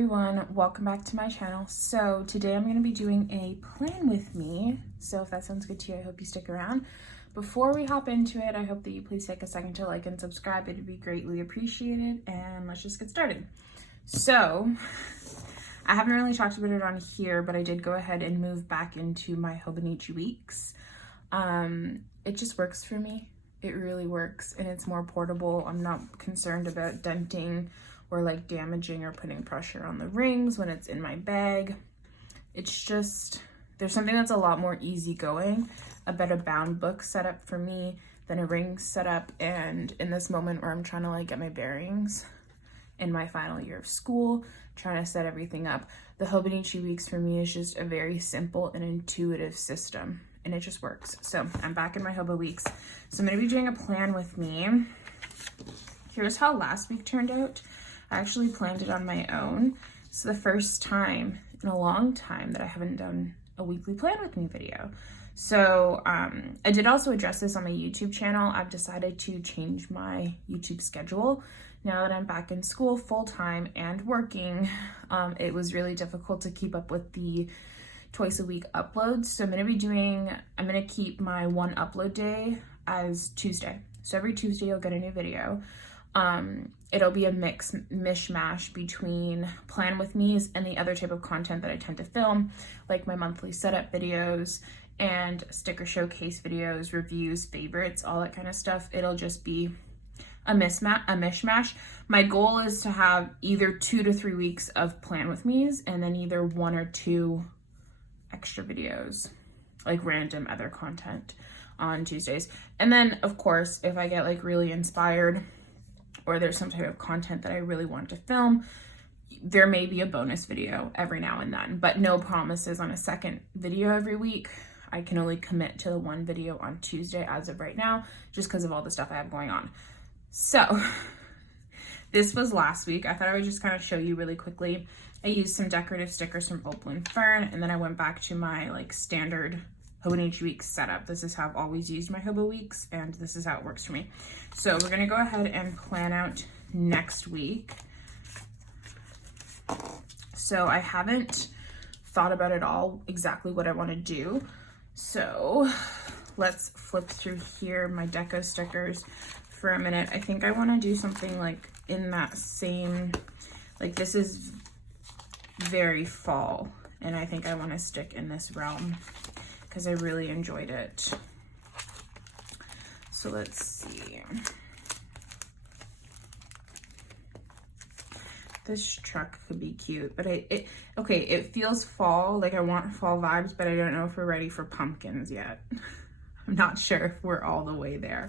everyone, welcome back to my channel. So today I'm going to be doing a plan with me. So if that sounds good to you, I hope you stick around. Before we hop into it, I hope that you please take a second to like and subscribe. It'd be greatly appreciated, and let's just get started. So I haven't really talked about it on here, but I did go ahead and move back into my Hobonichi weeks. It just works for me. It really works, and it's more portable. I'm not concerned about denting or like damaging or putting pressure on the rings when it's in my bag. It's just, there's something that's a lot more easygoing about a bound book setup for me than a ring setup. And in this moment where I'm trying to like get my bearings in my final year of school, trying to set everything up, the Hobonichi weeks for me is just a very simple and intuitive system, and it just works. So I'm back in my Hobo weeks. So I'm gonna be doing a plan with me. Here's how last week turned out. I actually planned it on my own. It's the first time in a long time that I haven't done a weekly plan with me video. So I did also address this on my YouTube channel. I've decided to change my YouTube schedule now that I'm back in school full-time and working. It was really difficult to keep up with the twice a week uploads. So I'm gonna keep my one upload day as Tuesday. So every Tuesday you'll get a new video. It'll be a mishmash between plan with me's and the other type of content that I tend to film, like my monthly setup videos and sticker showcase videos, reviews, favorites, all that kind of stuff. It'll just be a mishmash. My goal is to have either 2 to 3 weeks of plan with me's and then either 1 or 2 extra videos, like random other content on Tuesdays. And then of course, if I get like really inspired or there's some type of content that I really want to film, there may be a bonus video every now and then, but no promises on a second video every week. I can only commit to the one video on Tuesday as of right now, just because of all the stuff I have going on. So this was last week. I thought I would just kind of show you really quickly. I used some decorative stickers from Opal and Fern, and then I went back to my like standard Hobonichi weeks setup. This is how I've always used my Hobo weeks, and this is how it works for me. So we're gonna go ahead and plan out next week. So I haven't thought about it all exactly what I want to do. So let's flip through here my deco stickers for a minute. I think I want to do something like in that same, like this is very fall, and I think I want to stick in this realm because I really enjoyed it. So let's see. This truck could be cute, but okay, it feels fall, like I want fall vibes, but I don't know if we're ready for pumpkins yet. I'm not sure if we're all the way there.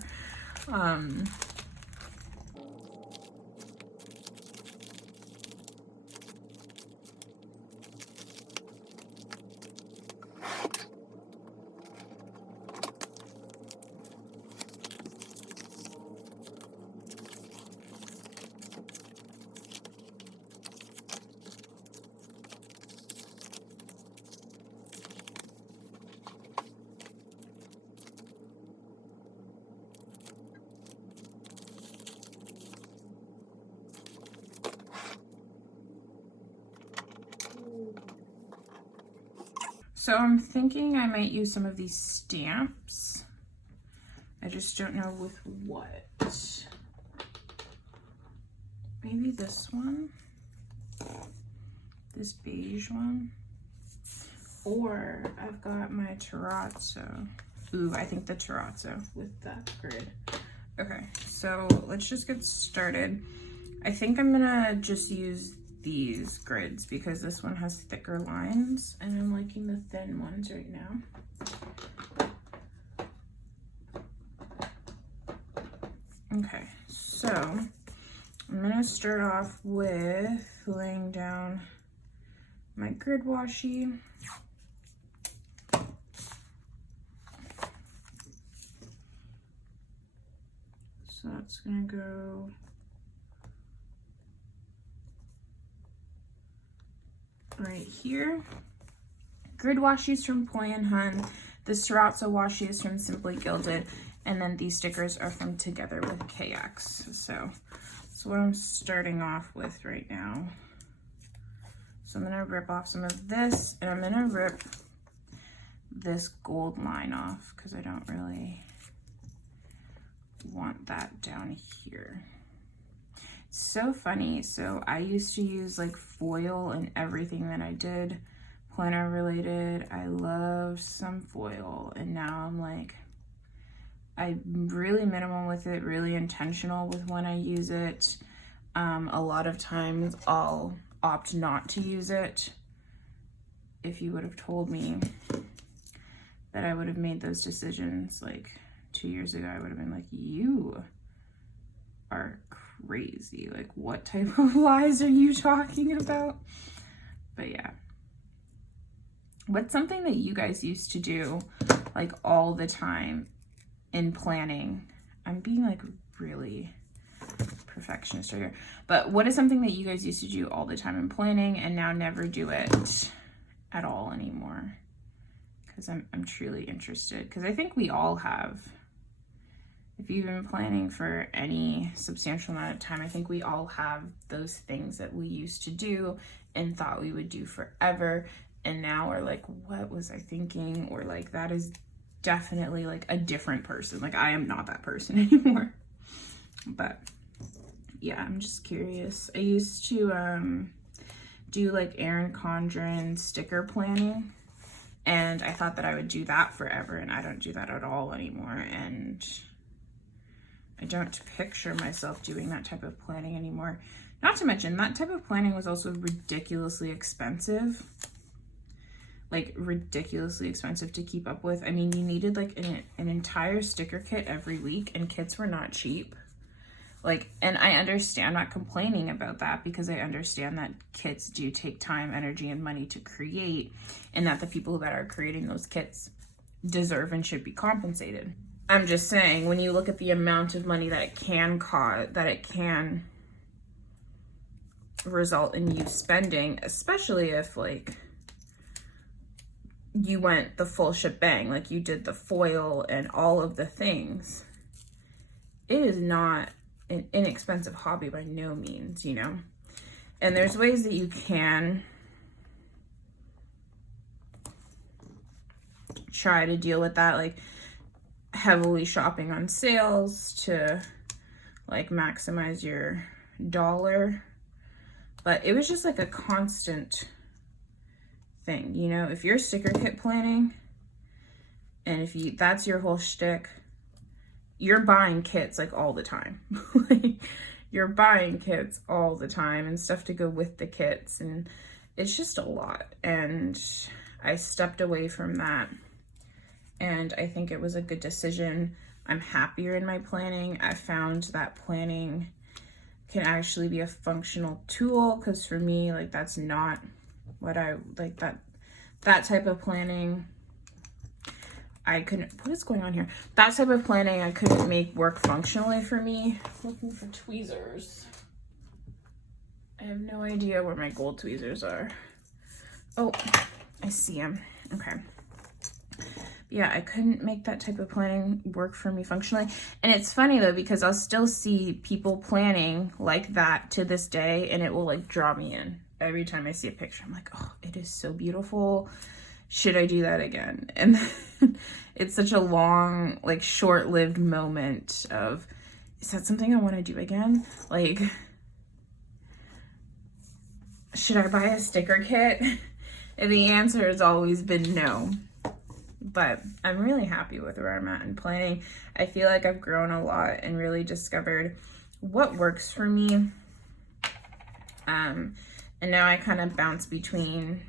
So I'm thinking I might use some of these stamps. I just don't know with what. Maybe this one, this beige one, or I've got my terrazzo. Ooh, I think the terrazzo with that grid. Okay, so let's just get started. I think I'm gonna just use these grids because this one has thicker lines and I'm liking the thin ones right now. Okay, so I'm gonna start off with laying down my grid washi. So that's gonna go right here. Grid washi is from Poi and Hun. The terrazzo washi is from Simply Gilded, and then these stickers are from Together with KX. So that's what I'm starting off with right now. So I'm gonna rip off some of this, and I'm gonna rip this gold line off because I don't really want that down here. It's so funny. So I used to use like foil in everything that I did, planner related. I loved some foil, and now I'm like, I'm really minimal with it, really intentional with when I use it. A lot of times I'll opt not to use it. If you would have told me that I would have made those decisions like 2 years ago, I would have been like, you are crazy. Like, what type of lies are you talking about? But yeah. What's something that you guys used to do like all the time in planning? I'm being like really perfectionist right here. But what is something that you guys used to do all the time in planning and now never do it at all anymore? Because I'm truly interested, because I think we all have. If you've been planning for any substantial amount of time, I think we all have those things that we used to do and thought we would do forever, and now we're like, what was I thinking? Or like, that is definitely like a different person. Like, I am not that person anymore. But yeah, I'm just curious. I used to do like Erin Condren sticker planning, and I thought that I would do that forever, and I don't do that at all anymore. And I don't picture myself doing that type of planning anymore. Not to mention, that type of planning was also ridiculously expensive. Like, ridiculously expensive to keep up with. I mean, you needed like an entire sticker kit every week, and kits were not cheap. Like, and I understand not complaining about that, because I understand that kits do take time, energy, and money to create, and that the people that are creating those kits deserve and should be compensated. I'm just saying, when you look at the amount of money that it can cost, that it can result in you spending, especially if like you went the full shebang, like you did the foil and all of the things, it is not an inexpensive hobby by no means, you know? And there's ways that you can try to deal with that, like heavily shopping on sales to like maximize your dollar. But it was just like a constant thing, you know? If you're sticker kit planning, and if you, that's your whole shtick, you're buying kits like all the time. Like, you're buying kits all the time and stuff to go with the kits, and it's just a lot. And I stepped away from that, and I think it was a good decision. I'm happier in my planning. I found that planning can actually be a functional tool, because for me, like, that's not what I like. That type of planning, I couldn't, what is going on here? That type of planning I couldn't make work functionally for me. Looking for tweezers. I have no idea where my gold tweezers are. Oh, I see them. Okay. Yeah, I couldn't make that type of planning work for me functionally. And it's funny though, because I'll still see people planning like that to this day, and it will like draw me in. Every time I see a picture, I'm like, oh, it is so beautiful. Should I do that again? And it's such a long, like short-lived moment of, is that something I want to do again? Like, should I buy a sticker kit? And the answer has always been no. But I'm really happy with where I'm at in planning. I feel like I've grown a lot and really discovered what works for me. And now I kind of bounce between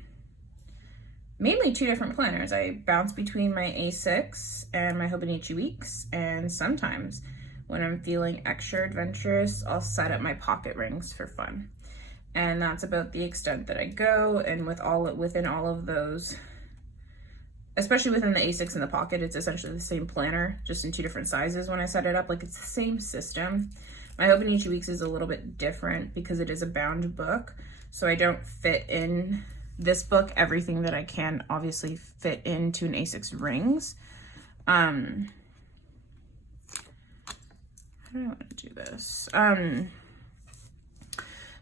mainly 2 different planners. I bounce between my A6 and my Hobonichi weeks, and sometimes when I'm feeling extra adventurous, I'll set up my pocket rings for fun. And that's about the extent that I go. And within all of those, especially within the A6 and the pocket, it's essentially the same planner, just in 2 different sizes when I set it up. Like, it's the same system. My Hobonichi weeks is a little bit different because it is a bound book. So I don't fit in this book everything that I can obviously fit into an A6 rings. How do I want to do this?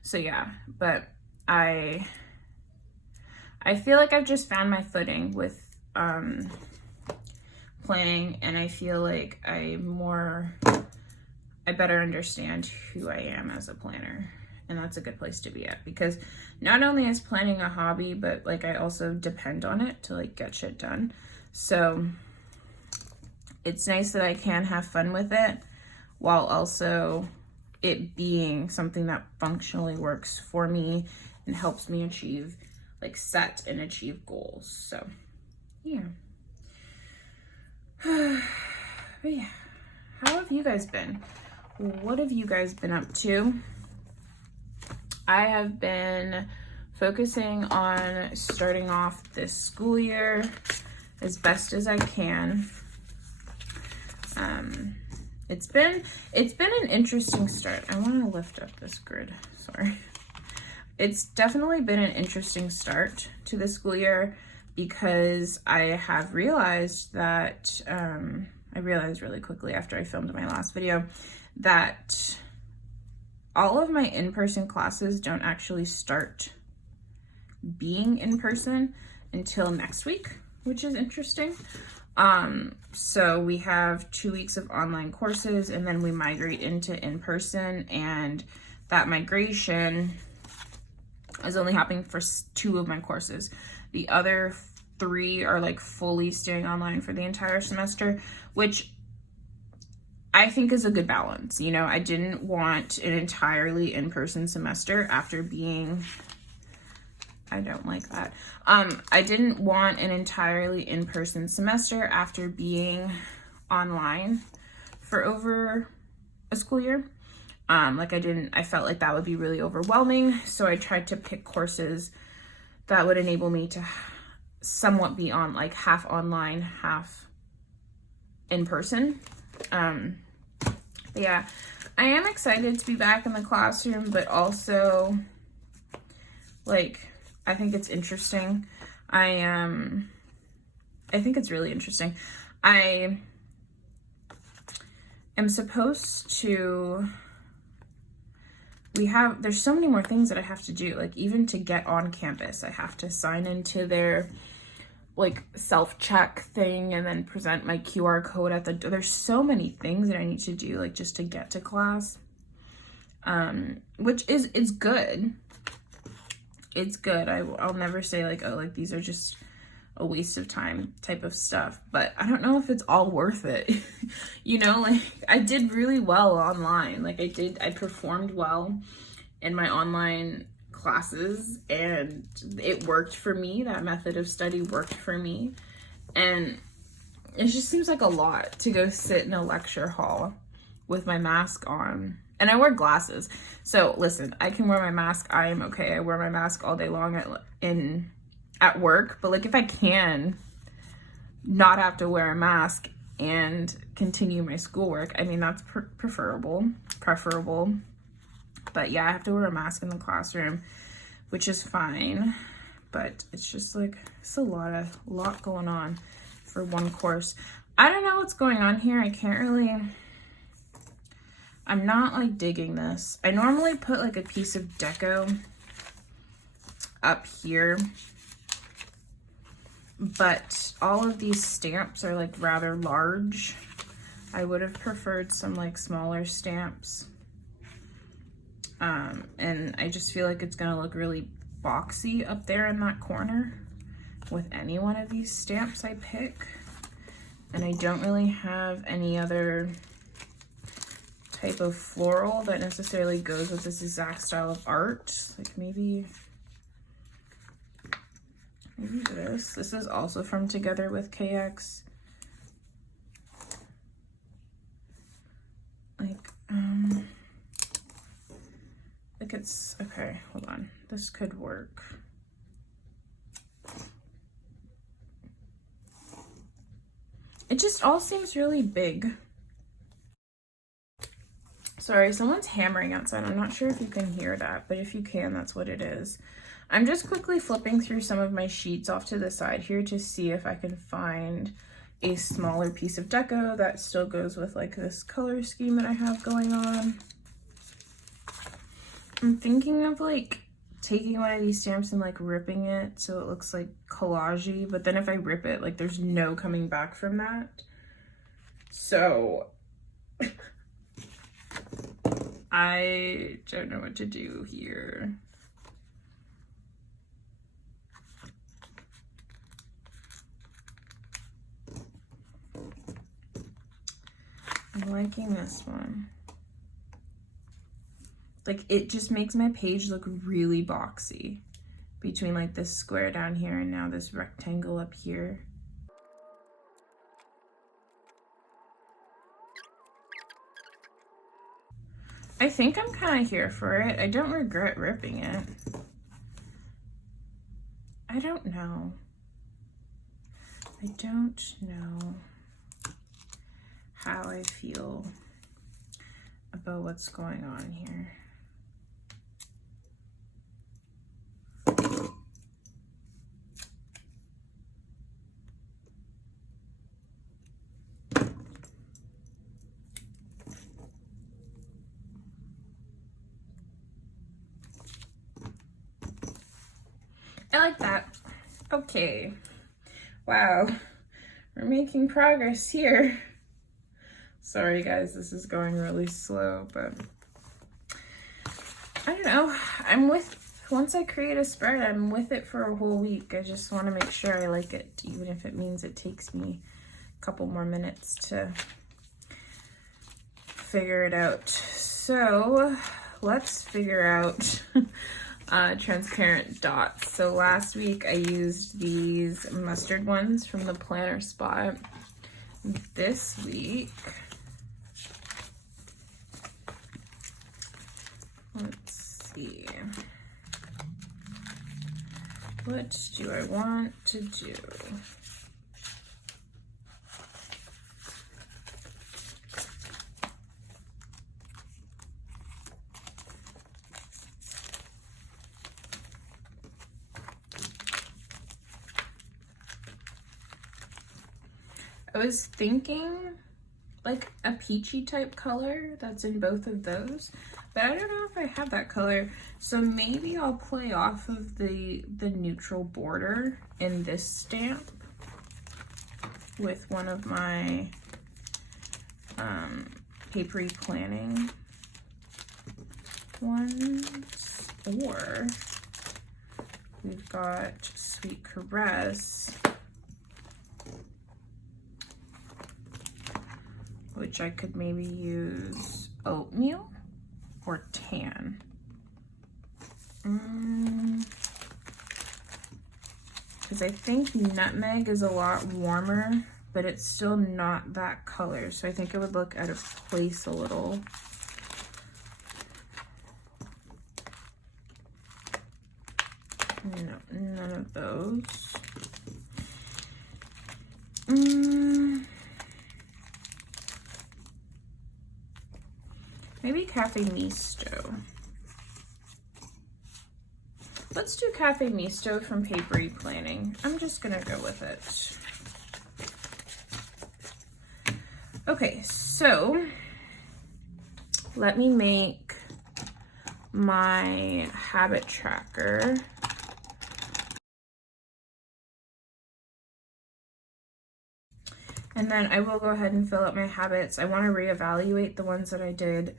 So yeah, but I I feel like I've just found my footing with planning, and I feel like I better understand who I am as a planner. And that's a good place to be at, because not only is planning a hobby, but like I also depend on it to like get shit done. So it's nice that I can have fun with it while also it being something that functionally works for me and helps me achieve, like, set and achieve goals. So yeah. But yeah, how have you guys been? What have you guys been up to? I have been focusing on starting off this school year as best as I can. It's been an interesting start. I want to lift up this grid. Sorry. It's definitely been an interesting start to the school year, because I have realized that I realized really quickly after I filmed my last video that all of my in-person classes don't actually start being in person until next week, which is interesting. So we have 2 weeks of online courses, and then we migrate into in-person, and that migration is only happening for 2 of my courses. The other 3 are like fully staying online for the entire semester, which I think is a good balance. You know, I didn't want an entirely in-person semester after being, I don't like that. I didn't want an entirely in-person semester after being online for over a school year. I felt like that would be really overwhelming. So I tried to pick courses that would enable me to somewhat be on, like, half online, half in person. But yeah, I am excited to be back in the classroom, but also, like, I think it's interesting. I think it's really interesting. I am supposed to, there's so many more things that I have to do. Like, even to get on campus, I have to sign into their, like, self-check thing and then present my QR code at the door. There's so many things that I need to do, like, just to get to class, which is good. It's good. I'll never say, like, oh, like, these are just a waste of time type of stuff, but I don't know if it's all worth it. You know, like, I did really well online. Like, I performed well in my online classes, and it worked for me. That method of study worked for me, and it just seems like a lot to go sit in a lecture hall with my mask on. And I wear glasses. So listen, I can wear my mask. I am okay. I wear my mask all day long at work. But, like, if I can not have to wear a mask and continue my schoolwork, I mean, that's preferable. But yeah, I have to wear a mask in the classroom, which is fine. But it's just, like, it's a lot going on for one course. I don't know what's going on here. I'm not, like, digging this. I normally put, like, a piece of deco up here, but all of these stamps are, like, rather large. I would have preferred some, like, smaller stamps. And I just feel like it's gonna look really boxy up there in that corner with any one of these stamps I pick. And I don't really have any other type of floral that necessarily goes with this exact style of art. Like, maybe this. This is also from Together with KX. Like it's, okay, hold on. This could work. It just all seems really big. Sorry, someone's hammering outside. I'm not sure if you can hear that, but if you can, that's what it is. I'm just quickly flipping through some of my sheets off to the side here to see if I can find a smaller piece of deco that still goes with, like, this color scheme that I have going on. I'm thinking of, like, taking one of these stamps and like ripping it so it looks like collage-y, but then if I rip it, like there's no coming back from that. So I don't know what to do here. I'm liking this one. Like, it just makes my page look really boxy between like this square down here and now this rectangle up here. I think I'm kind of here for it. I don't regret ripping it. I don't know. I don't know how I feel about what's going on here. I like that. Okay. Wow. We're making progress here. Sorry guys, this is going really slow, but I don't know. Once I create a spread, I'm with it for a whole week. I just want to make sure I like it, even if it means it takes me a couple more minutes to figure it out. So let's figure out transparent dots. So last week I used these mustard ones from the planner spot. This week, let's see, what do I want to do? I was thinking like a peachy type color that's in both of those, but I don't know if I have that color. So maybe I'll play off of the neutral border in this stamp with one of my papery planning ones, or we've got Sweet Caress, which I could maybe use oatmeal or tan. Because I think nutmeg is a lot warmer, but it's still not that color. So I think it would look out of place a little. No, none of those. Maybe Cafe Misto. Let's do Cafe Misto from Papery Planning. I'm just gonna go with it. Okay, so let me make my habit tracker. And then I will go ahead and fill out my habits. I want to reevaluate the ones that I did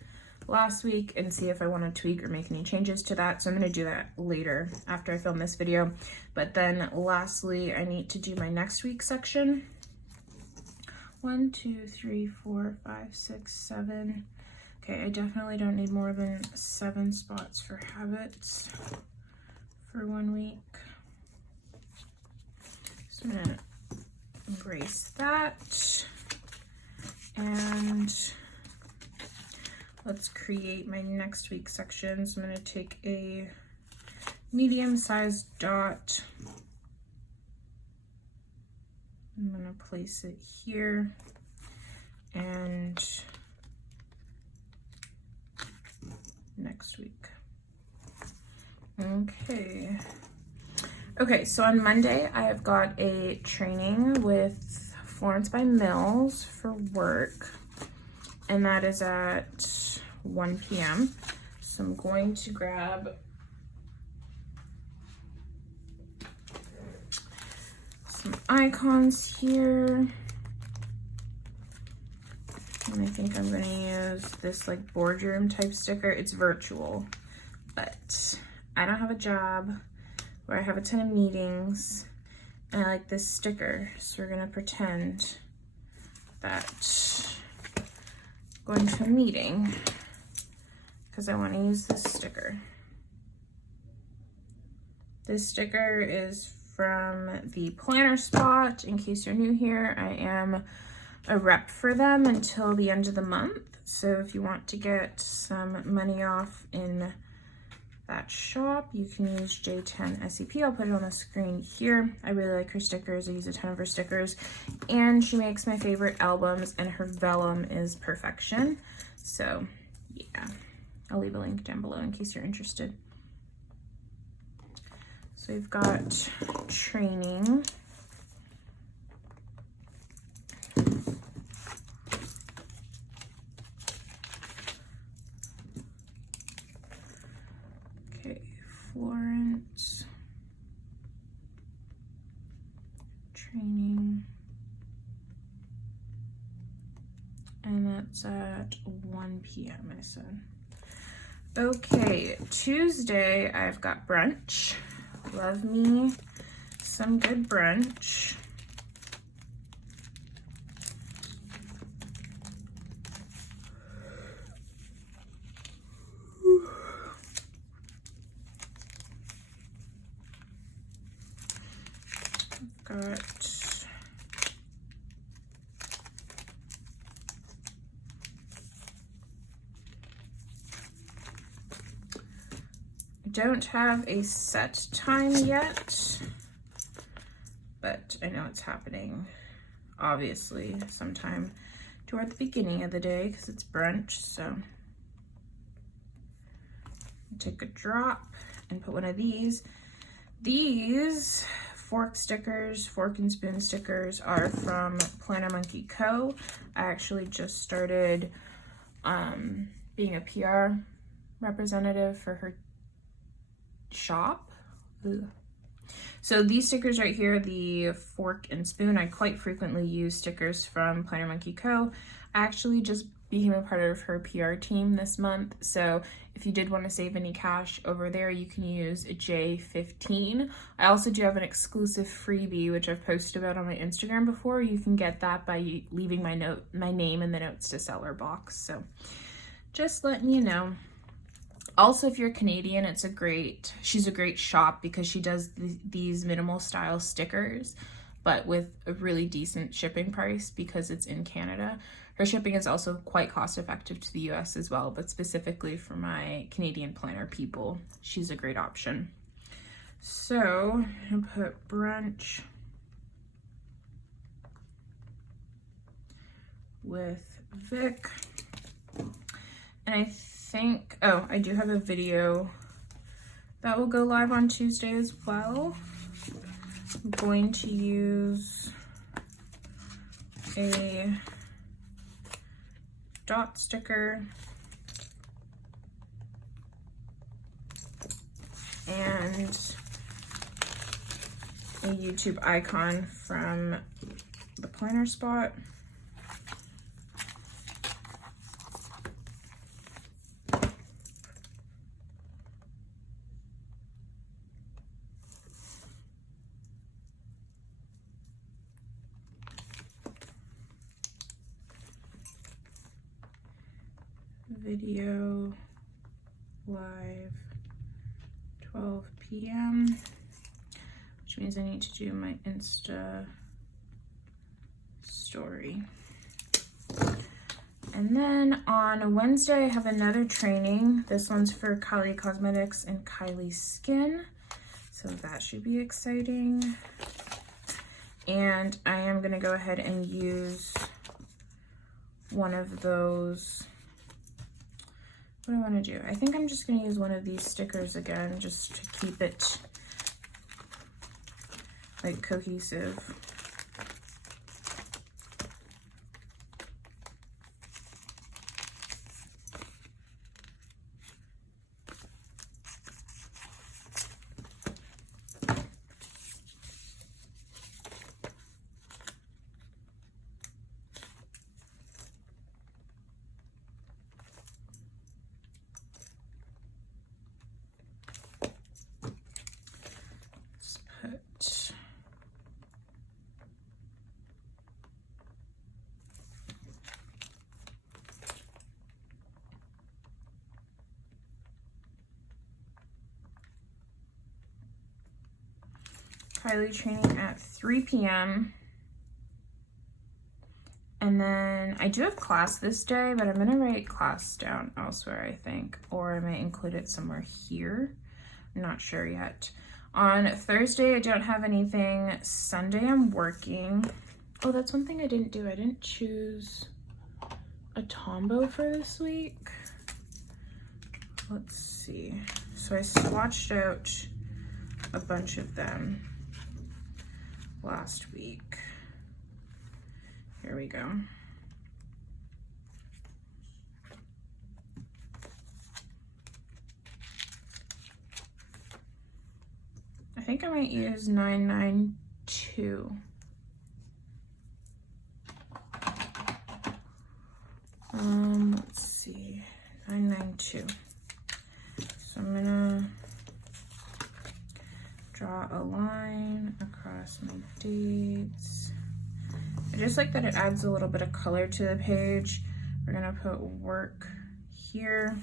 last week and see if I want to tweak or make any changes to that. So I'm going to do that later after I film this video. But then lastly, I need to do my next week section. 1, 2, 3, 4, 5, 6, 7. Okay, I definitely don't need more than 7 spots for habits for 1 week. So I'm gonna erase that, and let's create my next week section. So I'm gonna take a medium-sized dot. I'm gonna place it here, and next week. Okay, so on Monday I have got a training with Florence by Mills for work, and that is at 1 p.m. So I'm going to grab icons here. And I think I'm going to use this like boardroom type sticker. It's virtual, but I don't have a job where I have a ton of meetings and I like this sticker. So we're going to pretend that I'm going to a meeting because I want to use this sticker. This sticker is from the Planner Spot. In case you're new here, I am a rep for them until the end of the month. So if you want to get some money off in that shop, you can use J10 SCP. I'll put it on the screen here. I really like her stickers. I use a ton of her stickers, and she makes my favorite albums, and her vellum is perfection. So yeah, I'll leave a link down below in case you're interested. So we've got training. Okay, Florence. Training. And that's at 1 p.m. I said. Okay, Tuesday I've got brunch. Love me some good brunch. Got don't have a set time yet, but I know it's happening obviously sometime toward the beginning of the day because it's brunch. So take a drop and put one of these. These fork stickers, fork and spoon stickers, are from Planner Monkey Co. I actually just started being a PR representative for her shop. Ugh. So these stickers right here, the fork and spoon, I quite frequently use stickers from Planner Monkey Co. I actually just became a part of her PR team this month, so if you did want to save any cash over there, you can use J15. I also do have an exclusive freebie, which I've posted about on my Instagram before. You can get that by leaving my name in the notes to seller box. So just letting you know. Also, if you're Canadian, she's a great shop because she does these minimal style stickers, but with a really decent shipping price because it's in Canada. Her shipping is also quite cost effective to the US as well, but specifically for my Canadian planner people, she's a great option. So I'm gonna put brunch with Vic. And I think, oh, I do have a video that will go live on Tuesday as well. I'm going to use a dot sticker and a YouTube icon from the Planner Spot. Video live 12 p.m. which means I need to do my Insta story. And then on Wednesday I have another training. This one's for Kylie Cosmetics and Kylie Skin, so that should be exciting. And I am gonna go ahead and use one of those. What do I want to do? I think I'm just going to use one of these stickers again, just to keep it like cohesive. Kylie training at 3 p.m. And then I do have class this day, but I'm gonna write class down elsewhere, I think, or I might include it somewhere here. I'm not sure yet. On Thursday, I don't have anything. Sunday, I'm working. Oh, that's one thing I didn't do. I didn't choose a Tombow for this week. Let's see. So I swatched out a bunch of them last week. Here we go. I think I might use 992. Let's see, 992. So I'm gonna draw a line across my dates. I just like that it adds a little bit of color to the page. We're gonna put work here,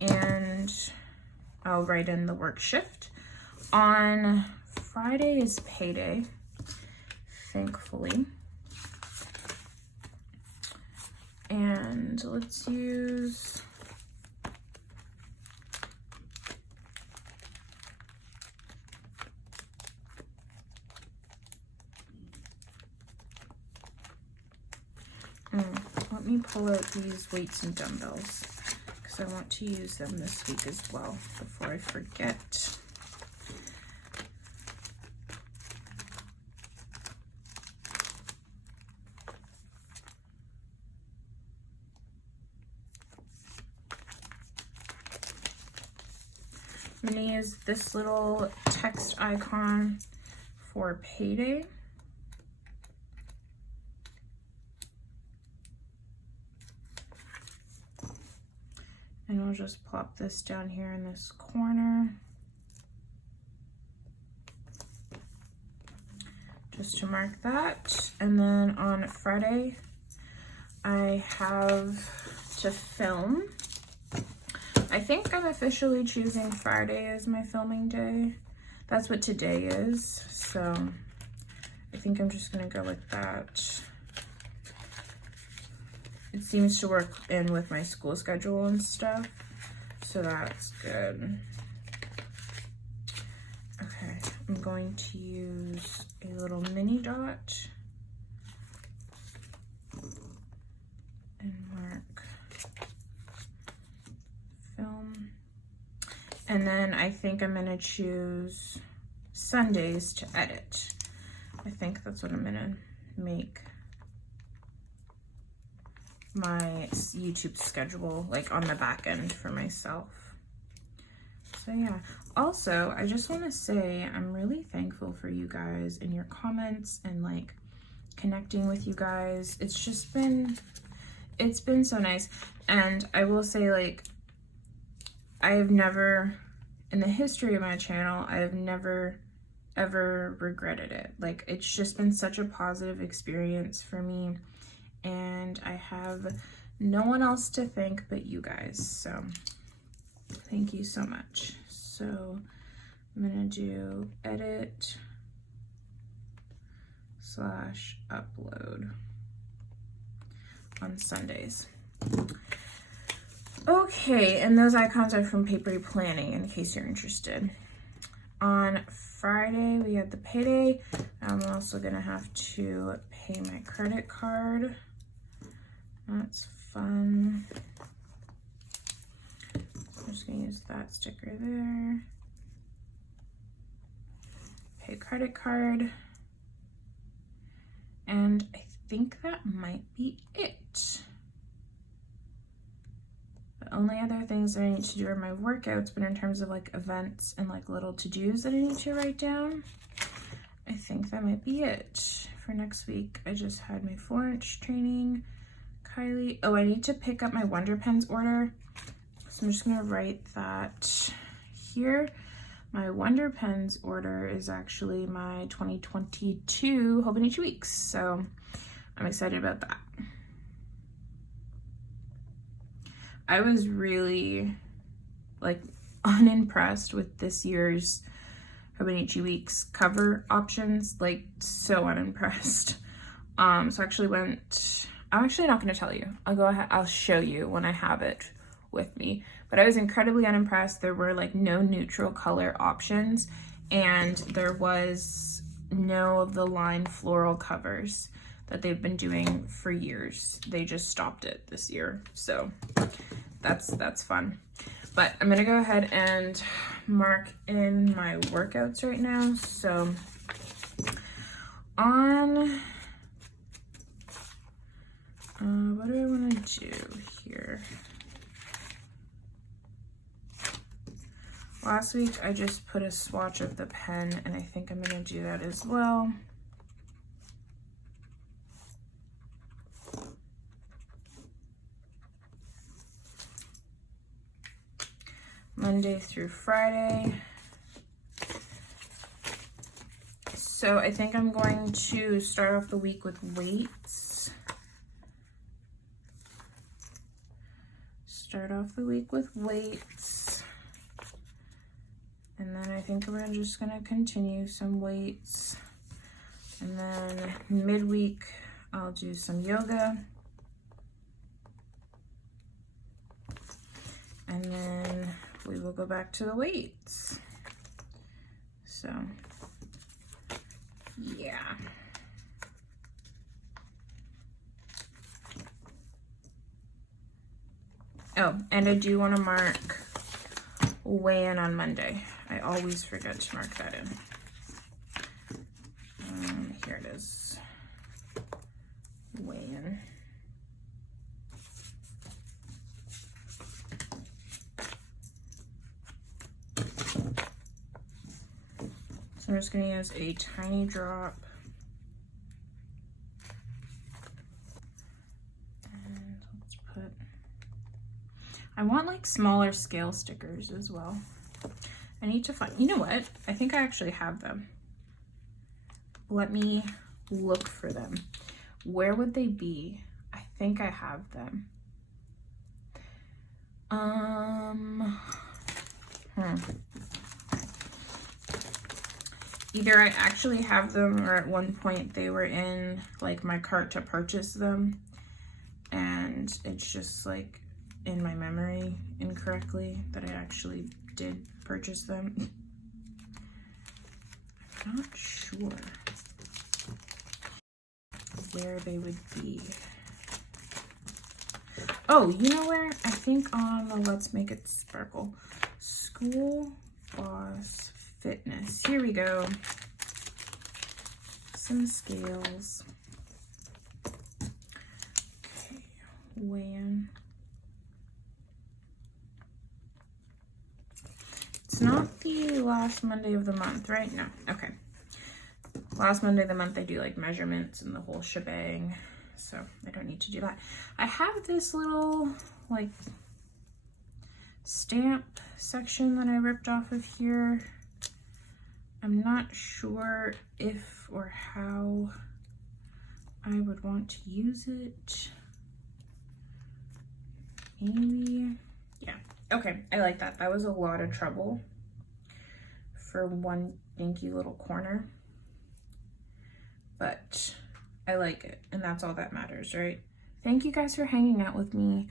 and I'll write in the work shift. On Friday is payday, thankfully. And let's use let me pull out these weights and dumbbells because I want to use them this week as well before I forget. I'm going to use this little text icon for payday. And I'll just plop this down here in this corner just to mark that. And then on Friday, I have to film. I think I'm officially choosing Friday as my filming day. That's what today is, so I think I'm just gonna go with that. It seems to work in with my school schedule and stuff, so that's good. Okay, I'm going to use a little mini dot and mark film. And then I think I'm gonna choose Sundays to edit. I think that's what I'm gonna make my YouTube schedule, like on the back end for myself. So yeah, also I just want to say I'm really thankful for you guys and your comments and like connecting with you guys. It's been so nice. And I will say, like, I have never, in the history of my channel, I have never ever regretted it. Like, it's just been such a positive experience for me, and I have no one else to thank but you guys, so thank you so much. So I'm gonna do edit / upload on Sundays. Okay, and those icons are from Papery Planning, in case you're interested. On Friday, we had the payday. I'm also gonna have to pay my credit card. That's fun. I'm just gonna use that sticker there. Pay credit card. And I think that might be it. The only other things that I need to do are my workouts, but in terms of like events and like little to-dos that I need to write down, I think that might be it for next week. I just had my 4-inch training. Kylie, oh, I need to pick up my Wonder Pens order. So I'm just gonna write that here. My Wonder Pens order is actually my 2022 Hobonichi weeks. So I'm excited about that. I was really like unimpressed with this year's Hobonichi Weeks cover options. Like, so unimpressed. So I actually went, I'm actually not going to tell you. I'll go ahead, I'll show you when I have it with me. But I was incredibly unimpressed. There were like no neutral color options, and there was no of the line floral covers that they've been doing for years. They just stopped it this year. So that's fun. But I'm gonna go ahead and mark in my workouts right now. So on, what do I wanna do here? Last week I just put a swatch of the pen, and I think I'm gonna do that as well. Monday through Friday. So I think I'm going to start off the week with weights. And then I think we're just gonna continue some weights. And then midweek, I'll do some yoga. And then we will go back to the weights. So, yeah. Oh, and I do want to mark weigh-in on Monday. I always forget to mark that in. Here it is. Weigh-in. So I'm just going to use a tiny drop. And let's put, I want like smaller scale stickers as well. I need to find, you know what? I think I actually have them. Let me look for them. Where would they be? I think I have them. Either I actually have them, or at one point they were in like my cart to purchase them, and it's just like in my memory incorrectly that I actually did purchase them. I'm not sure where they would be. Oh, you know where? I think on the Let's Make It Sparkle. School Boss Fitness. Here we go. Some scales. Okay, weigh-in. It's not the last Monday of the month, right? No. Okay. Last Monday of the month, I do like measurements and the whole shebang, so I don't need to do that. I have this little like stamp section that I ripped off of here. I'm not sure if or how I would want to use it. Maybe, yeah. Okay, I like that. That was a lot of trouble for one dinky little corner, but I like it, and that's all that matters, right? Thank you guys for hanging out with me.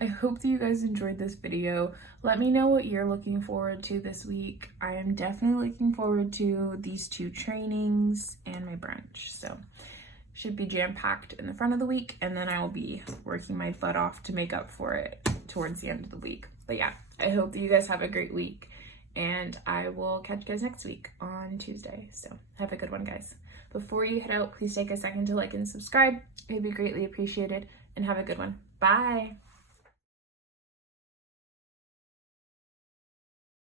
I hope that you guys enjoyed this video. Let me know what you're looking forward to this week. I am definitely looking forward to these 2 trainings and my brunch, so should be jam-packed in the front of the week, and then I will be working my butt off to make up for it towards the end of the week. But yeah, I hope that you guys have a great week, and I will catch you guys next week on Tuesday. So have a good one, guys. Before you head out, please take a second to like and subscribe. It would be greatly appreciated, and have a good one. Bye.